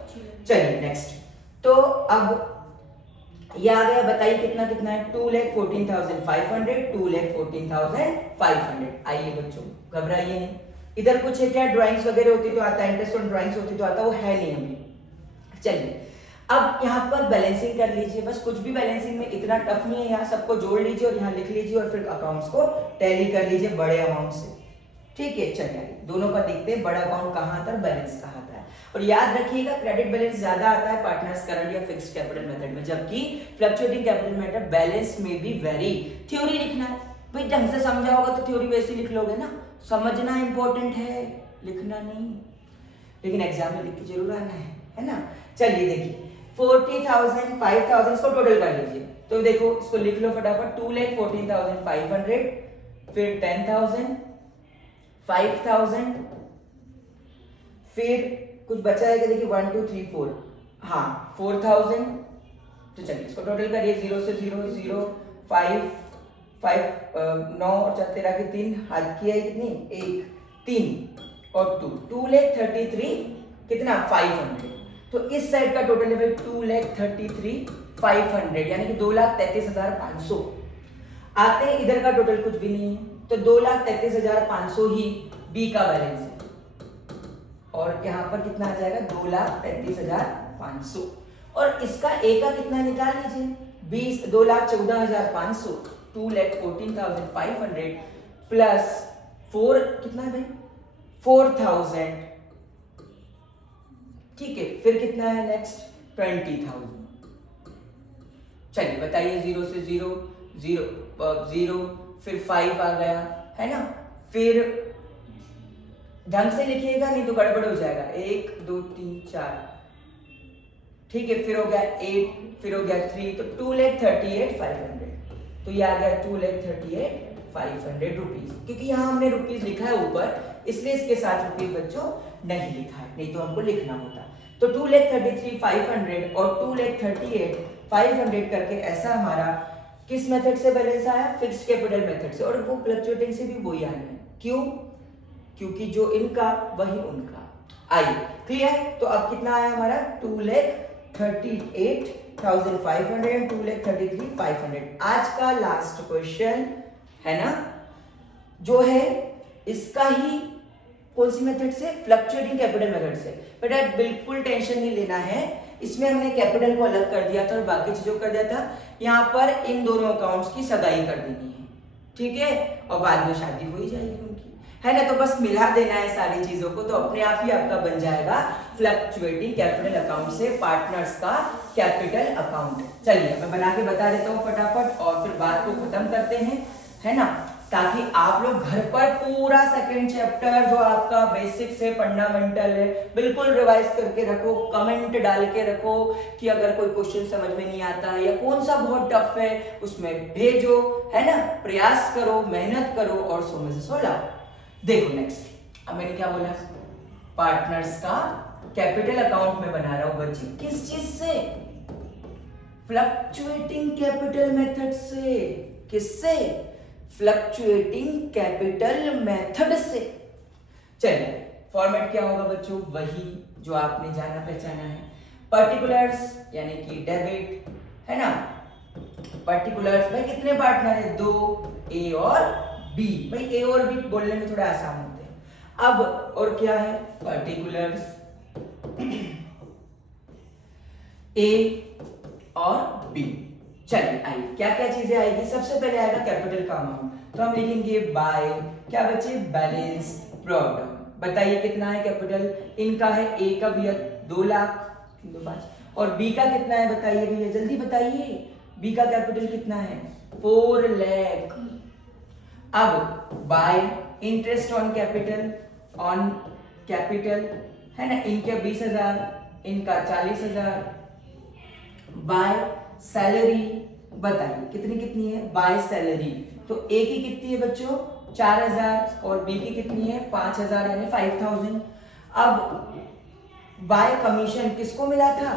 चलिए नेक्स्ट, तो अब ये आ गया, बताइए कितना कितना है, 2,14,500 2,14,500। आइए बच्चों घबराइए नहीं, इधर कुछ है क्या, ड्राइंग्स वगैरह होती तो आता, इंटरेस्ट ऑन ड्राइंग्स होती तो आता, वो है नहीं अभी। चलिए अब यहाँ पर बैलेंसिंग कर लीजिए, बस कुछ भी बैलेंसिंग में इतना टफ नहीं है, यहाँ सबको जोड़ लीजिए और यहाँ लिख लीजिए और फिर अकाउंट्स को टैली कर लीजिए बड़े अमाउंट से, ठीक है। चलिए दोनों का देखते हैं, बड़ा अकाउंट कहाँ आता है, बैलेंस कहाँ आता है। और याद रखिएगा क्रेडिट बैलेंस ज्यादा आता है पार्टनर्स करंट या फिक्स्ड कैपिटल मेथड में, जबकि फ्लक्चुएटिंग कैपिटल मेथड बैलेंस में भी वेरी। थ्योरी लिखना है भाई, ढंग से समझा होगा तो थ्योरी वैसे लिख लोगे ना, समझना इंपॉर्टेंट है, लिखना नहीं, लेकिन एग्जाम में लिख के जरूर आना है ना। चलिए देखिए 40,000 5,000 इसको टोटल कर लीजिए, तो देखो इसको लिख लो फटाफट, 2,14,500 फिर 10,000 5,000 फिर कुछ बचा है क्या, देखिए 1 2 3 4, हाँ 4,000। तो चलिए इसको टोटल करिए, 0 से 0 0 5 5 9 और 4 13 के 3 हाथ किया कितनी 1 3 और 2 2,33,500 कितना 500। तो इस साइड का टोटल है भाई 2,33,500 यानी कि 2,33,500। आते हैं इधर का टोटल कुछ भी नहीं है, तो 2,33,500 ही बी का बैलेंस है। और यहाँ पर कितना आ जाएगा 2,33,500। और इसका ए का कितना निकाल लीजिए 2,14,500 2,14,500 प्लस 4 कितना है भाई 4,000। ठीक है, फिर कितना है नेक्स्ट 20,000। चलिए बताइए, 0 से 0 0 0 फिर 5 आ गया है ना। फिर ढंग से लिखिएगा नहीं तो गड़बड़ हो जाएगा। 1 2 3 4, ठीक है, फिर हो गया 8, फिर हो गया 3, तो 2,38,500। तो ये आ गया 2,38,500 रुपीज। क्योंकि यहाँ हमने रुपीज लिखा है ऊपर, इसलिए इसके साथ रुपीज बच्चों नहीं लिखा है, नहीं तो हमको लिखना होता। तो 2,33,500 और 2,38,500 करके ऐसा हमारा किस मेथड से बैलेंस आया, फिक्स्ड कैपिटल मेथड से। और वो फ्लक्चुएटिंग से भी वही आना है। क्यों? क्योंकि जो इनका वही उनका। आइए क्लियर। तो अब कितना आया हमारा 2,38,500 एंड 2,33,500। आज का लास्ट क्वेश्चन है ना, जो है इसका ही कौन सी मेथड से, फ्लक्चुएटिंग कैपिटल मेथड से। बेटा बिल्कुल टेंशन नहीं लेना है, इसमें हमने कैपिटल को अलग कर दिया था और बाकी चीजों कर दिया था। यहाँ पर इन दोनों अकाउंट्स की सगाई कर देनी है, ठीक है, और बाद में शादी हो ही जाएगी उनकी, है ना। तो बस मिला देना है सारी चीजों को, तो अपने आप ही आपका बन जाएगा फ्लक्चुएटिंग कैपिटल अकाउंट से पार्टनर्स का कैपिटल अकाउंट। चलिए मैं बना के बता देता हूँ फटाफट और फिर बात को खत्म करते हैं, है ना, ताकि आप लोग घर पर पूरा सेकंड चैप्टर जो आपका बेसिक्स है, फंडामेंटल है, बिल्कुल रिवाइज करके रखो। कमेंट डाल के रखो कि अगर कोई क्वेश्चन समझ में नहीं आता है या कौन सा बहुत टफ है उसमें भेजो, है ना। प्रयास करो, मेहनत करो और 100 में से 100 लाओ। देखो नेक्स्ट, अब मैंने क्या बोला, पार्टनर्स का कैपिटल अकाउंट में बना रहा हूं बच्चे, किस चीज से, फ्लक्चुएटिंग कैपिटल मेथड से। किससे? फ्लक्चुएटिंग कैपिटल मेथड से। चलिए फॉर्मेट क्या होगा बच्चों, वही जो आपने जाना पहचाना है। पर्टिकुलर्स यानी कि डेबिट, है ना। पर्टिकुलर्स भाई कितने पार्टनर है, 2, ए और बी। भाई ए और बी बोलने में थोड़ा आसान होते हैं। अब और क्या है, पर्टिकुलर्स ए और बी। चलिए आइए क्या क्या चीजें आएगी। सबसे पहले आएगा कैपिटल का अमाउंट, तो हम लिखेंगे बाय क्या बच्चे, बैलेंस प्रोडक्ट। बताइए कितना है कैपिटल, इनका है ए का भैया 2 लाख 2,500 और बी का कितना है बताइए भैया, जल्दी बताइए, बी का कैपिटल कितना है 4 लाख। अब बाय इंटरेस्ट ऑन कैपिटल, है ना, इनके 20,000, इनका 40,000। बाय सैलरी बताइए कितनी कितनी है, बाय सैलरी तो ए की कितनी है बच्चों 4,000 और बी की कितनी है 5,000 यानी 5,000। अब बाय कमीशन किसको मिला था,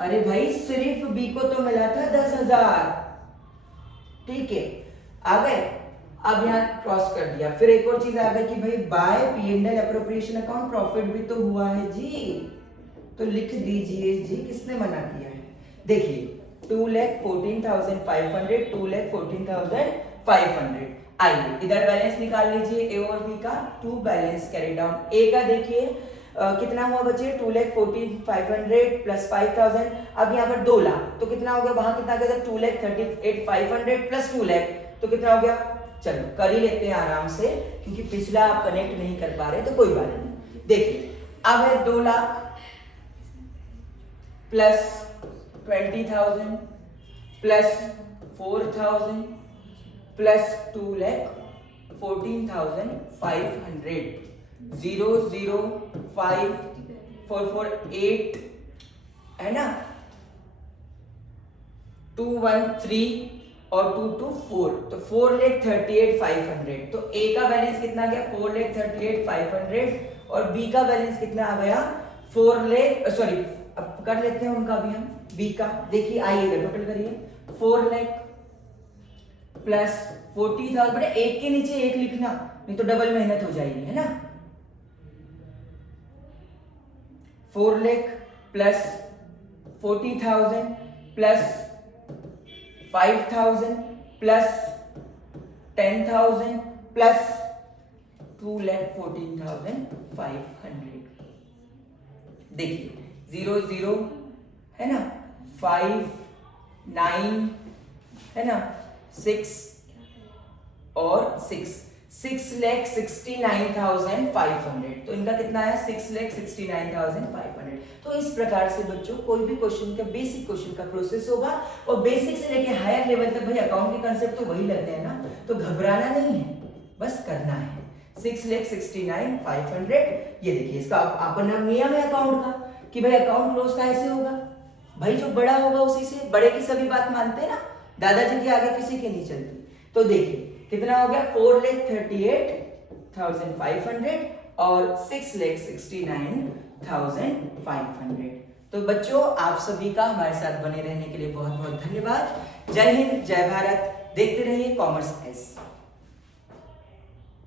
अरे भाई सिर्फ बी को तो मिला था 10,000, ठीक है, आ गए। अब यहाँ क्रॉस कर दिया। फिर एक और चीज आ गई कि भाई bye P&L appropriation account profit भी तो हुआ है जी, तो लिख दीजिए जी, किसने मना किया है। देखिए 2,14,500 2,14,500। आइए इधर बैलेंस निकाल लीजिए ए और बी का। To balance carry down. A का देखिए कितना हुआ बच्चे 2,14,500 प्लस 5,000। अब यहाँ पर 2 लाख तो कितना हो गया, वहां कितना गया 2,38,500 प्लस 2 लाख तो कितना हो गया। चलो कर ही लेते हैं आराम से, क्योंकि पिछला आप कनेक्ट नहीं कर पा रहे तो कोई बात नहीं। देखिए अब है 2 लाख प्लस 20,000 प्लस 4,000 प्लस 2,14,500 0,05,448 है ना, 213 और 224 तो 4,38,500। तो ए का बैलेंस कितना गया 4,38,500 और बी का बैलेंस कितना आ गया 4 लाख, सॉरी अब कर लेते हैं उनका भी हम, बी का देखिए आइएगा टोटल करिए 4 लाख प्लस 40,000। बेटा एक के नीचे एक लिखना नहीं तो डबल मेहनत हो जाएगी, है ना। 4 lakh plus 40,000 plus 5,000 plus 10,000 plus 2,14,500। देखिए 0 0 है ना, 5 9 है ना, 6 और 6,69,500। तो इनका कितना आया 6,69,500। तो इस प्रकार से बच्चों कोई भी क्वेश्चन का बेसिक क्वेश्चन का प्रोसेस होगा, और बेसिक से लेके हायर लेवल तक भाई अकाउंट के कंसेप्ट तो वही लगते हैं ना, तो घबराना नहीं है, बस करना है। 6,69,500। ये देखिए इसका अपना नियम है अकाउंट का कि भाई अकाउंट क्लोज कैसे होगा, भाई जो बड़ा होगा उसी से, बड़े की सभी बात मानते हैं ना, दादाजी के आगे किसी की नहीं चलती। तो देखिए कितना हो गया 4,38,500 और 6,69,500। तो बच्चों आप सभी का हमारे साथ बने रहने के लिए बहुत बहुत धन्यवाद। जय हिंद, जय भारत। देखते रहिए कॉमर्स एस।